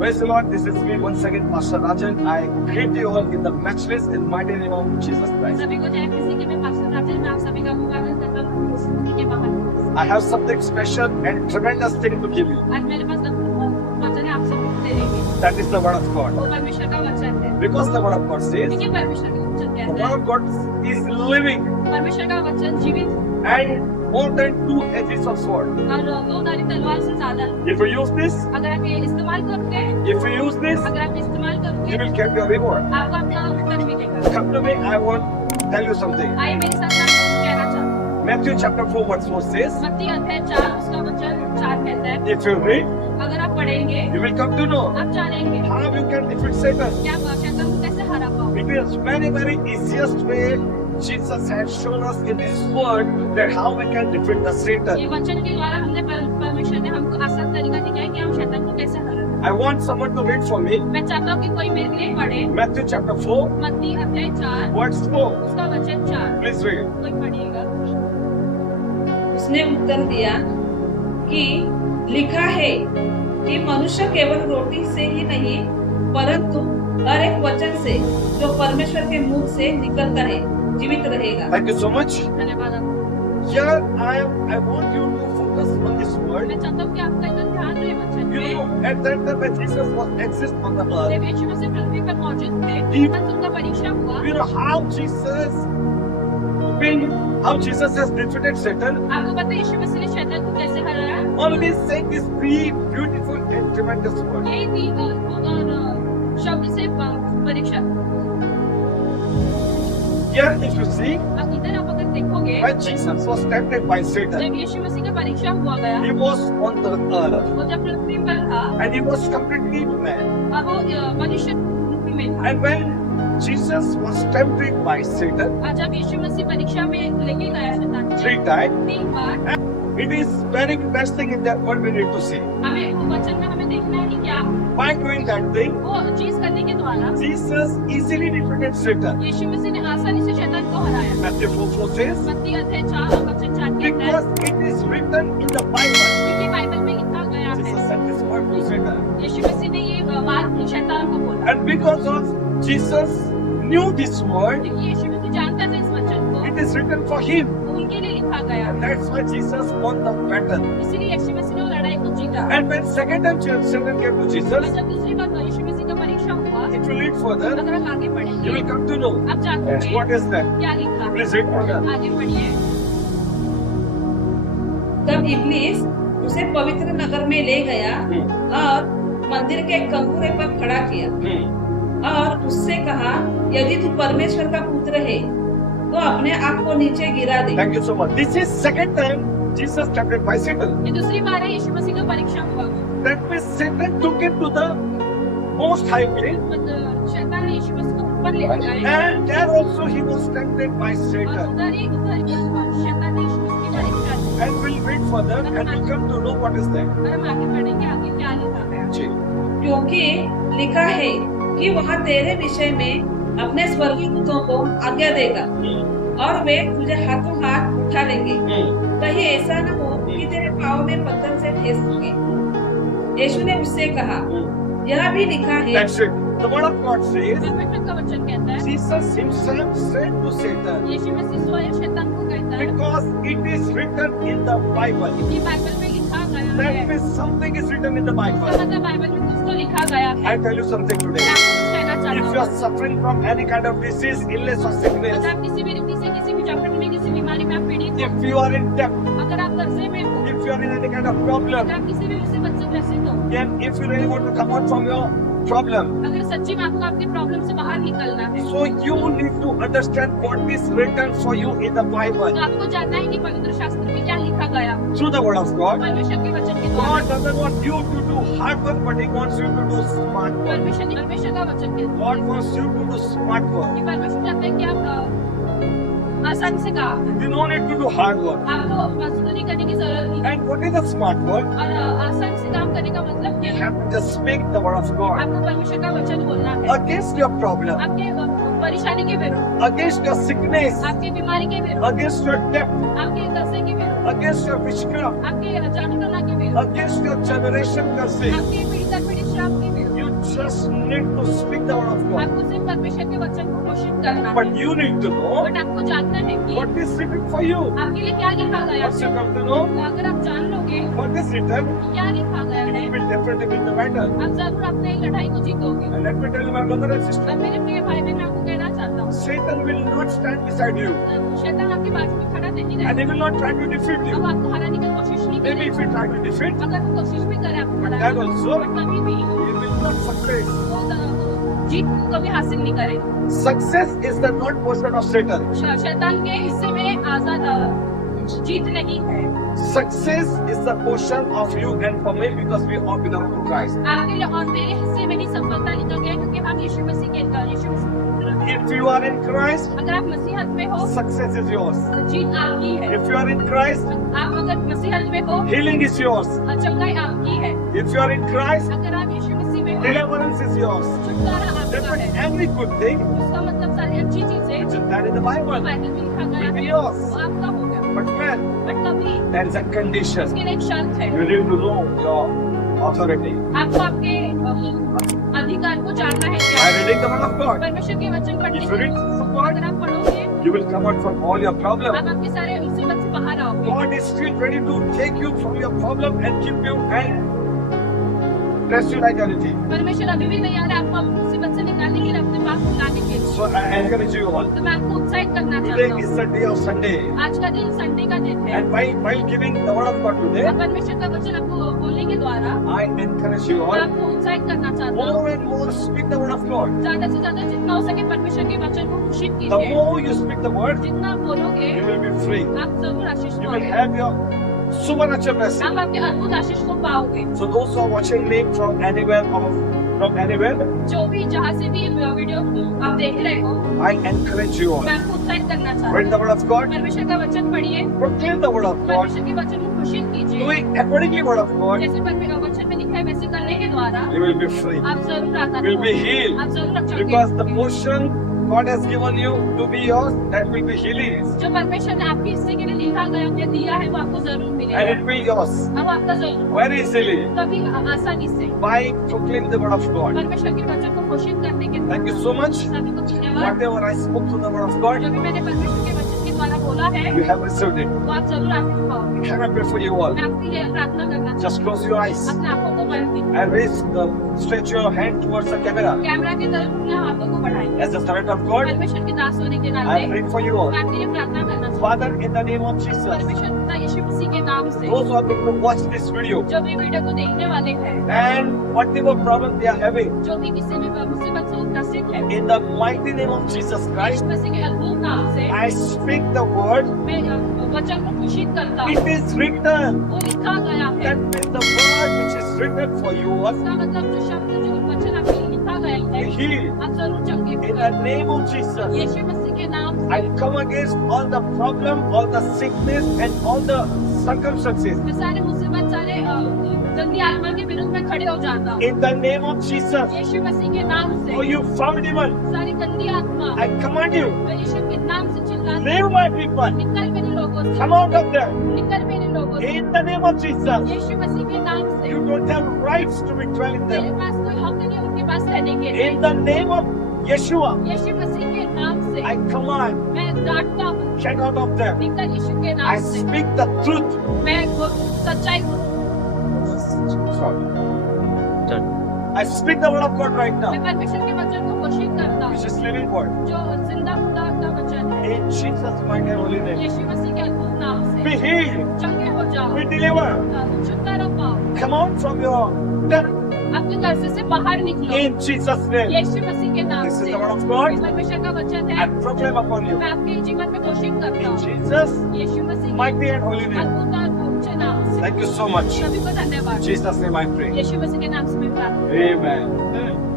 Praise the Lord. This is me once again, Pastor Rajan. I greet you all in the matchless and mighty name of Jesus Christ. सभी को जय मसीह के मैं पास्टर राजन मैं आप सभी का मुबारक करता हूँ यीशु मसीह के महान। I have something special and tremendous thing to give you. आज मेरे पास वचन है आप सबको देंगे। That is the word of God. वो परमेश्वर का वचन है। Because the word of God says, क्योंकि परमेश्वर का वचन the कहता word है of God is living परमेश्वर का वचन जीवित and more than two edges of sword. और वो धारी तलवार से ज्यादा है। If you use this, अगर आप ये इस्तेमाल करोगे if you use this, अगर आप इस्तेमाल you करोगे will get your reward. आपको अपना उत्तर मिलेगा। Come to me, I want to tell you something. आइए मेरे साथ मैं आपको कहना चाहता हूँ Matthew chapter 4 verse 4 says, मत्ती अध्याय 4 उसका वचन 4 कहता है if you read, अगर आप पढ़ेंगे you will come to know आप जानेंगे how you can defeat Satan. क्या शैतान को कैसे हरा पाओगे। It is very easiest way Jesus has shown us in His Word that how we can defeat the ये Satan. वचन के द्वारा हमने परमेश्वर ने हमको आसान तरीका दिखाया कि हम शैतान को कैसे हराएं। I want someone to read for me मैं चाहता हूँ कि कोई मेरे लिए पढ़े Matthew chapter 4 मत्ती अध्याय 4 verse 4. उसका वचन 4 Please read. कोई पढ़िएगा। उसने उत्तर दिया कि लिखा है कि मनुष्य केवल रोटी से ही नहीं परंतु हर एक वचन से जो परमेश्वर के मुख से निकलता है जीवित रहेगा। Thank you so much. धन्यवाद आपको। Here I want you to focus on this word. मैं चाहता हूँ कि आपका एकदम ध्यान रहे वचन You पे। know, at that time when Jesus was exist on the earth, जब यीशु मसीह पृथ्वी पर मौजूद थे He- तब उनका परीक्षा हुआ। you know how Jesus has defeated Satan. आपको पता है यीशु मसीह ने शैतान को कैसे हराया। Only saying this three beautiful and tremendous words. यही थी और शब्द से परीक्षा। Here, if you see, अब इधर आप अगर देखोगे when Jesus was tempted by Satan, जब यीशु मसीह का परीक्षा हुआ गया He was on the earth वो जब पृथ्वी पर था and He was completely man. अब वो मनुष्य रूप में था। And when Jesus was tempted by Satan आज जब यीशु मसीह परीक्षा में लेके गया शैतान को 3 times, 3 बार it is very best thing in that word we need to see. हमें वो वचन में हमें देखना है कि क्या By doing that thing, वो चीज करने के द्वारा Jesus easily defeated Satan. यीशु मसीह ने आसानी से शैतान को हराया। Matthew 4 says, मत्ती अध्याय 4 और वचन 4 कहता है because it is written in the Bible. क्योंकि बाइबल में लिखा गया Jesus है said this word to Satan. यीशु मसीह ने ये बात शैतान को बोला। And because of Jesus knew this word, क्योंकि यीशु मसीह जानता था इस वचन को it is written for him. उनके लिए लिखा गया। And that's why Jesus won the battle. इसीलिए यीशु मसीह ने वो लड़ाई को जीता। And when second time Satan came to और Jesus, जब दूसरी बार यीशु मसीह का परीक्षा हुआ if you read further, अगर आप आगे you पढ़ेंगे will come to know. आप जानोगे What is that? क्या लिखा है। Please read further. आगे पढ़िए। तब इब्लीस उसे पवित्र नगर में ले गया और मंदिर के कंगूरे पर खड़ा किया और उससे कहा यदि तू परमेश्वर का पुत्र है तो अपने आप को नीचे गिरा दे। Thank you so much. This is second time Jesus tempted by Satan. ये दूसरी बार है यीशु मसीह का परीक्षा हुआ। That means Satan took him to the most high place, शैतान ने यीशु मसीह को ऊपर ले गया and there also he was tempted by और Satan. उधर ही शैतान ने यीशु मसीह की परीक्षा दी। And we'll read further and we'll come to know what is that. और हम आगे पढ़ेंगे आगे क्या लिखा गया। जी. क्योंकि लिखा है कि वह तेरे विषय में अपने स्वर्गीय दूतों को आज्ञा देगा और वे तुझे हाथों हाथ उठा लेंगे कहीं ऐसा न हो कि तेरे पाँव में पत्थर से ठेस होंगे। यीशु ने उससे कहा यह भी लिखा है। That's it. The word of God says, परमेश्वर का वचन कहता है Jesus himself said to Satan, यीशु मसीह स्वयं शैतान को कहता है because it is written in the Bible. कि बाइबल में लिखा गया That है। means something is written in the इसका Bible. मतलब बाइबल में कुछ तो लिखा गया है। I tell you something मैं today. आपको कुछ कहना If चाहता you हूँ। are suffering from any kind of disease, illness or अगर sickness, आप किसी भी रीति से किसी भी चक्कर में किसी बीमारी में आप पीड़ित if हो, you are in debt, अगर आप कर्जे में हो, if you are in any kind of अगर problem, आप किसी भी मुसीबत से ग्रसित हो, and if you really want to come out from your problem, अगर सच्ची में आपको आपके प्रॉब्लम से बाहर निकलना है so you need to understand what is written for you in the तो Bible आपको जानना है कि पवित्र शास्त्र में क्या लिखा गया through the word of God. परमेश्वर के वचन के God द्वारा। doesn't want you to do hard work, but He wants you to do smart work. परमेश्वर का वचन के द्वारा God wants you to do smart work. कि परमेश्वर चाहता है कि आप आसानी से काम करें। You don't need to do hard work. आपको मजदूरी करने की जरूरत नहीं है। And what is the smart work? और आसानी से काम करने का मतलब क्या You है? have to just speak the word of God आपको परमेश्वर का वचन बोलना है against your problem, आपके परेशानी के विरुद्ध, against your sickness, आपकी बीमारी के विरुद्ध, against your debt, आपके कर्जे के विरुद्ध, against your witchcraft, आपके जादूटोना के विरुद्ध, against your generation curses. आपके पीड़ित श्राप के विरुद्ध। just need to speak the word of God. आपको सिर्फ परमेश्वर के वचन को घोषित करना But है। you need to know but आपको जानना है कि what is written for you. आपके लिए क्या लिखा गया Once है। you come to know अगर आप जान लोगे what is written, क्या लिखा गया है, you will definitely win the battle. आप जरूर अपने लड़ाई को जीतोगे। And let me tell you, my brother and sister, और मेरे प्रिय भाई बहन, मैं आपको कहना चाहता हूँ, Satan will not stand beside you, शैतान आपके बाजू में खड़ा नहीं and he रहेगा। will not try to defeat अब you. आपको हराने की कोशिश नहीं Maybe if करेगा। he try to defeat, अगर वो कोशिश भी करे आपको but हराने that की, also बट कभी भी he will not succeed. वो जीत को कभी हासिल नहीं करेगा। Success is the not portion of Satan. शैतान के हिस्से में आजाद जीत नहीं है। Success is the portion of you and for me because we all belong to Christ. आपके लिए और मेरे हिस्से में नहीं सफलता लिखा गया क्योंकि हम यीशु मसीह के यीशु मसीह If you are in Christ, अगर आप मसीहत में हो success is yours. तो जीत आपकी है। If you are in Christ, आप अगर मसीहत में हो healing is yours. चंगाई आपकी है। If you are in Christ, अगर आप यीशु मसीह में हो deliverance is yours. छुटकारा आपका Therefore, है। every good thing उसका मतलब सारी अच्छी चीजें which is that in the Bible Bible में लिखा गया will be है yours. वो आपका होगा। But when बट कभी there is a condition, उसके लिए एक शर्त है, you need to know your authority. आपको आपके अधिकार को जानना है। By क्या reading the word of God, परमेश्वर के वचन पढ़ने if you read से the word, अगर आप पढ़ोगे you will come out from all your आप problems. आपके सारे मुसीबत से बाहर आओगे। God is still ready to take you from your problem and keep you and bless you like anything. परमेश्वर अभी भी तैयार है आपको अपनी मुसीबत से निकालने के लिए, अपने पास बुलाने के लिए। So I encourage you all. तो मैं आपको उत्साहित करना Today चाहता is हूँ। the day of Sunday. आज का दिन संडे का दिन है And while giving the word of God today, और परमेश्वर का वचन आपको बोलने के द्वारा I encourage you मैं all. आपको उत्साहित करना चाहता हूँ। More and more speak the word of God. ज्यादा से ज्यादा जितना हो सके परमेश्वर के वचन को घोषित The कीजिए। more you speak the word, जितना आप बोलोगे you will be free. आप जरूर आशीष You will पाओगे। have your supernatural blessing. आप आपके अद्भुत आशीष को पाओगे। So those who are watching me from anywhere, जो भी जहाँ से भी ये वीडियो आप देख रहे हो, I encourage you all. मैं आपको उत्साहित करना चाहता Read the हूँ। word of God. परमेश्वर का वचन पढ़िए, Proclaim the word of God. परमेश्वर के वचन को घोषित कीजिए। Doing accordingly word of God, जैसे वचन में लिखा है वैसे करने के द्वारा you will be free. आप जरूर आजाद You will be होंगे। healed. आप जरूर रक्षण Because the होंगे। portion God has given you to be yours, that will be healing. जो परमेश्वर ने आपके हिस्से के लिए लिखा गया या दिया है वो आपको जरूर And मिलेगा। it will be yours. अब आपका जरूर Very easily. कभी आसानी से By proclaiming the word of God. परमेश्वर के वचन को घोषित करने के Thank you so much. सभी को धन्यवाद। Whatever I spoke to the word of God, जो भी मैंने परमेश्वर के वचन के द्वारा बोला है you have received it. वो आप जरूर आपको पाओगे। Can I pray for you all? मैं आपके लिए प्रार्थना करना चाहता Just close your eyes हूँ। अपने आंखों को बंद कीजिए। and stretch your hand towards the camera. Camera की तरफ अपने हाथों को बढ़ाइए। As the servant of God, परमेश्वर के दास होने के I नाते am praying for you all. मैं आपके लिए प्रार्थना करना चाहता हूँ। Father, in the name of Jesus, परमेश्वर पिता यीशु मसीह के नाम से those who are going to watch this video जो भी वीडियो को देखने वाले हैं, and whatever problem they are having, जो भी किसी भी मुसीबत से ग्रसित है, in the mighty name of Jesus Christ, यीशु मसीह के अद्भुत नाम से I speak the word. मैं वचन को घोषित करता हूँ। It is written. वो लिखा गया है। That means the word which is written for you was इसका मतलब जो शब्द जो वचन आपके लिए लिखा गया है, healed. आप जरूर चंगे In होंगे। the name of Jesus, यीशु मसीह के नाम से I come against all the problem, all the sickness, and all the circumstances. मैं सारे मुसीबत सारे गंदी आत्मा के विरुद्ध में खड़े हो जाता हूँ। In the name of Jesus, यीशु मसीह के नाम से oh you foul demon, सारी गंदी आत्मा I command you, मैं यीशु के नाम से चिल्लाती हूँ, leave my people, निकल मेरे लोगों से, come out of there. निकल मेरे लोगों से। In the name of Jesus, यीशु मसीह के नाम से you don't have rights to be dwelling मेरे there. पास कोई हक नहीं उनके पास रहने के लिए। In the name of Yeshua, यीशु मसीह के नाम से I command, मैं डांटता हूँ, get out of there. निकल यीशु के I नाम से। speak the truth. मैं सच्चाई को Sorry. I speak the word of God right मैं now, परमेश्वर के वचन को घोषित करता which हूँ, is living word. जो जिंदा खुदा का वचन है। In Jesus' mighty and holy name, यीशु मसीह के अद्भुत नाम be से healed, चंगे हो जाओ, be delivered, छुटकारा पाओ, come out from your death. आपके गर्भ से बाहर निकलो। In Jesus' name, यीशु मसीह के नाम this is से the word of God. परमेश्वर का वचन I है, proclaim upon you. मैं आपके जीवन में घोषित करता In हूँ। Jesus' यीशु मसीह के mighty and holy name. अद्भुत और ऊंचे नाम से Thank you so much. सभी को धन्यवाद। In Jesus' name I pray. यीशु मसीह के नाम से मैं प्रार्थना Amen.